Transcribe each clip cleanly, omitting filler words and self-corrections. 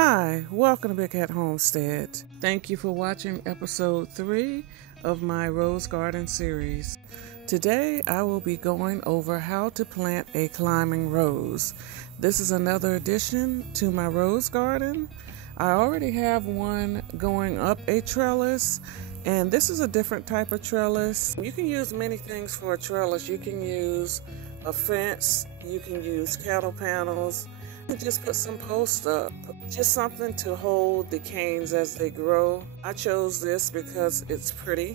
Hi, welcome to Big Cat Homestead. Thank you for watching episode 3 of my rose garden series. Today I will be going over how to plant a climbing rose. This is another addition to my rose garden. I already have one going up a trellis, and this is a different type of trellis. You can use many things for a trellis. You can use a fence, you can use cattle panels. Just put some posts up, just something to hold the canes as they grow. I chose this because it's pretty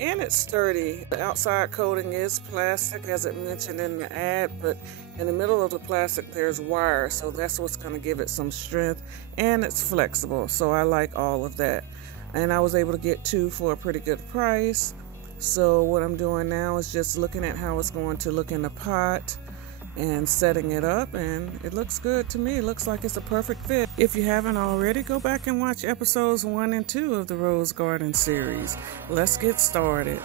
and it's sturdy. The outside coating is plastic, as it mentioned in the ad, but in the middle of the plastic there's wire, so that's what's going to give it some strength, and it's flexible, so I like all of that. And I was able to get 2 for a pretty good price. So what I'm doing now is just looking at how it's going to look in the pot and setting it up, and it looks good to me. It looks like it's a perfect fit. If you haven't already, go back and watch episodes 1 and 2 of the Rose Garden series. Let's get started.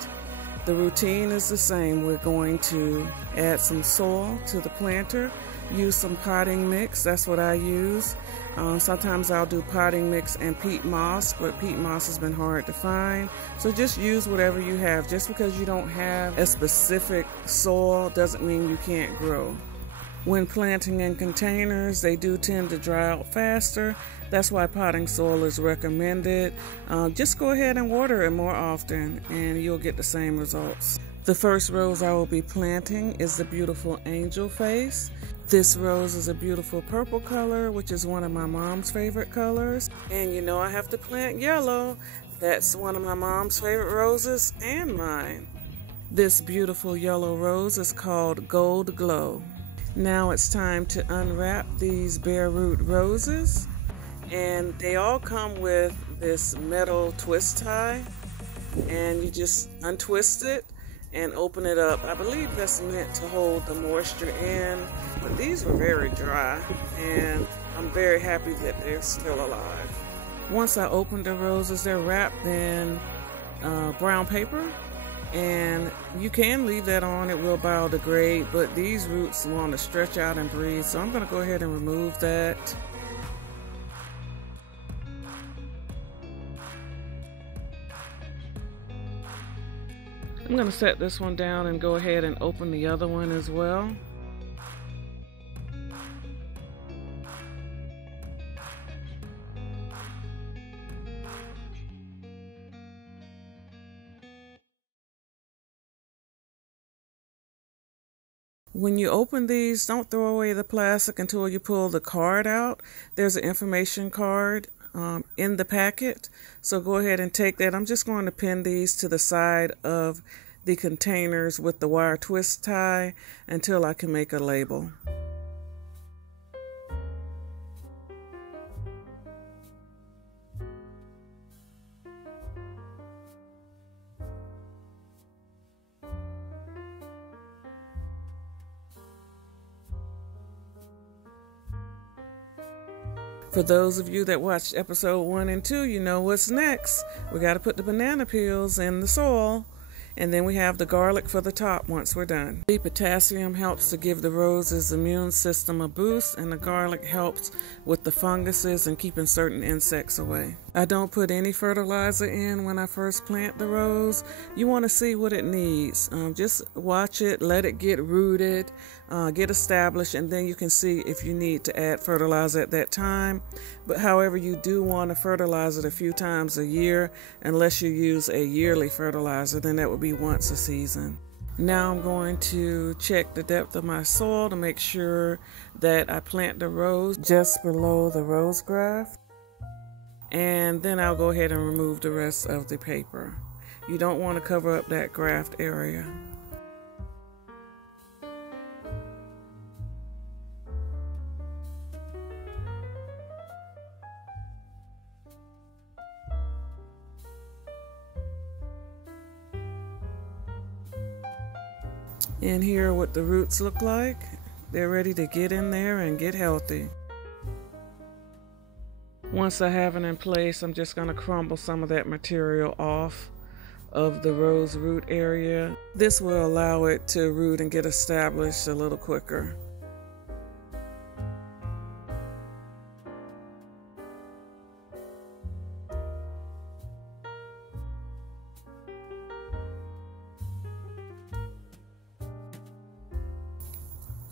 The routine is the same. We're going to add some soil to the planter, use some potting mix. That's what I use. Sometimes I'll do potting mix and peat moss, but peat moss has been hard to find. So just use whatever you have. Just because you don't have a specific soil doesn't mean you can't grow. When planting in containers, they do tend to dry out faster. That's why potting soil is recommended. Just go ahead and water it more often and you'll get the same results. The first rose I will be planting is the beautiful angel face. This rose is a beautiful purple color, which is one of my mom's favorite colors. And you know I have to plant yellow. That's one of my mom's favorite roses and mine. This beautiful yellow rose is called Gold Glow. Now it's time to unwrap these bare root roses. And they all come with this metal twist tie. And you just untwist it and open it up. I believe that's meant to hold the moisture in, but these were very dry, and I'm very happy that they're still alive. Once I open the roses, they're wrapped in brown paper, and you can leave that on, it will biodegrade, but these roots want to stretch out and breathe, so I'm going to go ahead and remove that. I'm going to set this one down and go ahead and open the other one as well. When you open these, don't throw away the plastic until you pull the card out. There's an information card in the packet, so go ahead and take that. I'm just going to pin these to the side of the containers with the wire twist tie until I can make a label. For those of you that watched episode 1 and 2, you know what's next. We got to put the banana peels in the soil, and then we have the garlic for the top once we're done. The potassium helps to give the rose's immune system a boost, and the garlic helps with the funguses and keeping certain insects away. I don't put any fertilizer in when I first plant the rose. You want to see what it needs. Just watch it, let it get rooted, get established, and then you can see if you need to add fertilizer at that time. But however, you do want to fertilize it a few times a year, unless you use a yearly fertilizer, then that would be once a season. Now I'm going to check the depth of my soil to make sure that I plant the rose just below the rose graft. And then I'll go ahead and remove the rest of the paper. You don't want to cover up that graft area. And here are what the roots look like. They're ready to get in there and get healthy. Once I have it in place, I'm just going to crumble some of that material off of the rose root area. This will allow it to root and get established a little quicker.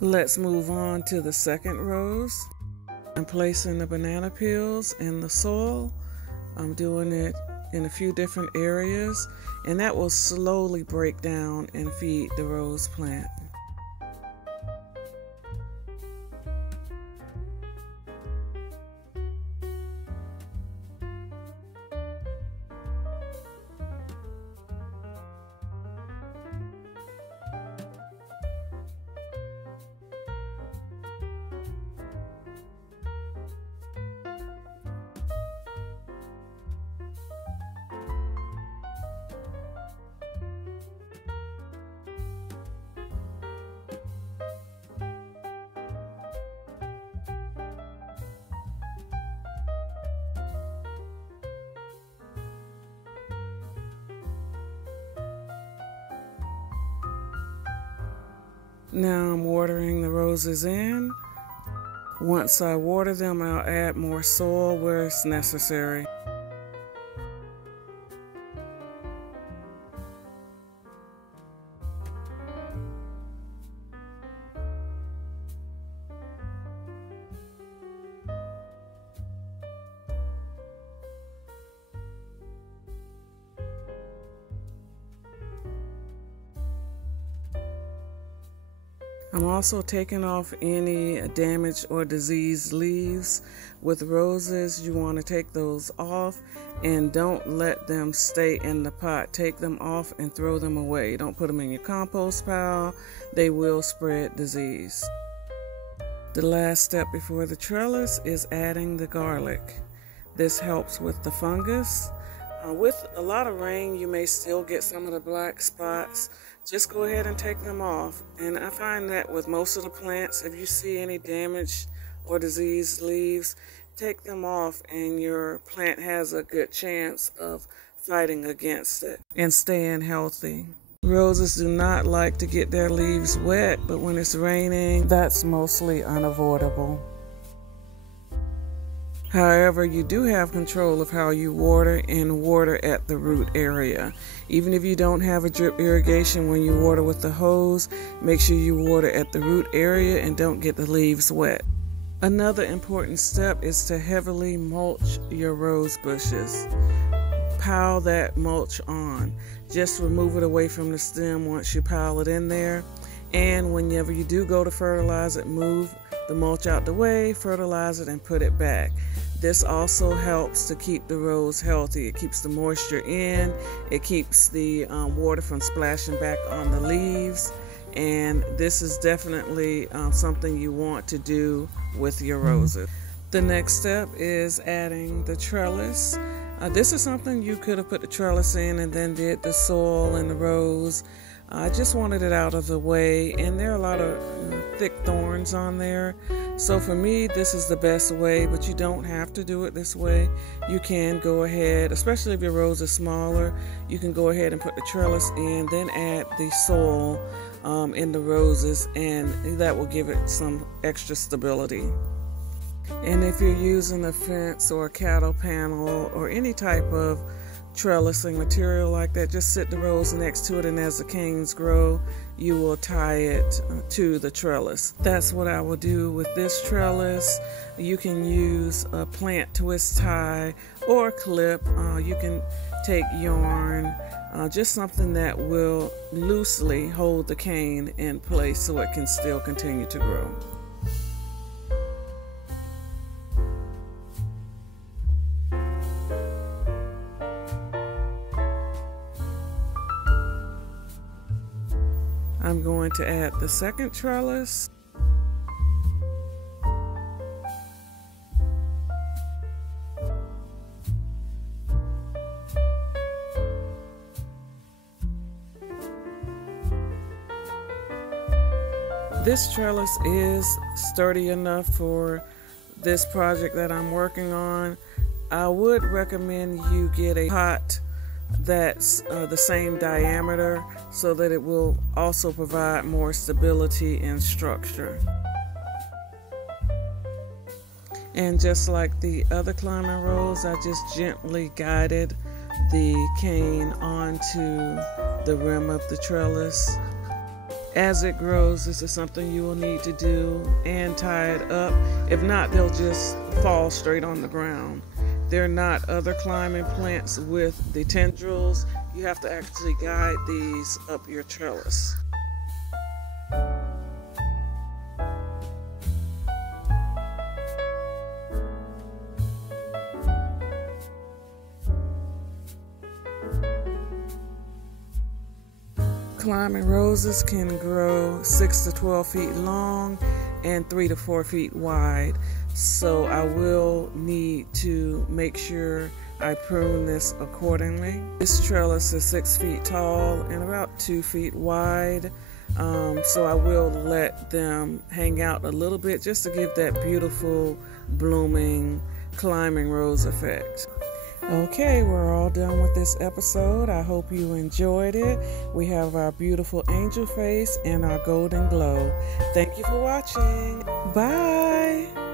Let's move on to the second rose. I'm placing the banana peels in the soil. I'm doing it in a few different areas, and that will slowly break down and feed the rose plant. Now I'm watering the roses in. Once I water them, I'll add more soil where it's necessary. I'm also taking off any damaged or diseased leaves. With roses, you want to take those off and don't let them stay in the pot. Take them off and throw them away. Don't put them in your compost pile. They will spread disease. The last step before the trellis is adding the garlic. This helps with the fungus. With a lot of rain, you may still get some of the black spots. Just go ahead and take them off. And I find that with most of the plants, if you see any damaged or diseased leaves, take them off and your plant has a good chance of fighting against it and staying healthy. Roses do not like to get their leaves wet, but when it's raining, that's mostly unavoidable. However, you do have control of how you water and water at the root area. Even if you don't have a drip irrigation, when you water with the hose, make sure you water at the root area and don't get the leaves wet. Another important step is to heavily mulch your rose bushes. Pile that mulch on. Just remove it away from the stem once you pile it in there. And whenever you do go to fertilize it, move the mulch out the way, fertilize it, and put it back. This also helps to keep the rose healthy. It keeps the moisture in, it keeps the water from splashing back on the leaves, and this is definitely something you want to do with your roses. The next step is adding the trellis. This is something you could have put the trellis in and then did the soil and the rose. I just wanted it out of the way, and there are a lot of thick thorns on there. So for me, this is the best way, but you don't have to do it this way. You can go ahead, especially if your rose is smaller, you can go ahead and put the trellis in, then add the soil in the roses, and that will give it some extra stability. And if you're using a fence or a cattle panel or any type of trellising material like that, just sit the rose next to it, and as the canes grow, you will tie it to the trellis. That's what I will do with this trellis. You can use a plant twist tie or a clip. You can take yarn, just something that will loosely hold the cane in place so it can still continue to grow. I'm going to add the second trellis. This trellis is sturdy enough for this project that I'm working on. I would recommend you get a pot that's the same diameter so that it will also provide more stability and structure. And just like the other climbing rose, I just gently guided the cane onto the rim of the trellis. As it grows, this is something you will need to do and tie it up. If not, they'll just fall straight on the ground. They're not other climbing plants with the tendrils. You have to actually guide these up your trellis. Climbing roses can grow 6 to 12 feet long and 3 to 4 feet wide. So I will need to make sure I prune this accordingly. This trellis is 6 feet tall and about 2 feet wide. So I will let them hang out a little bit just to give that beautiful blooming climbing rose effect. Okay, we're all done with this episode. I hope you enjoyed it. We have our beautiful angel face and our golden glow. Thank you for watching. Bye.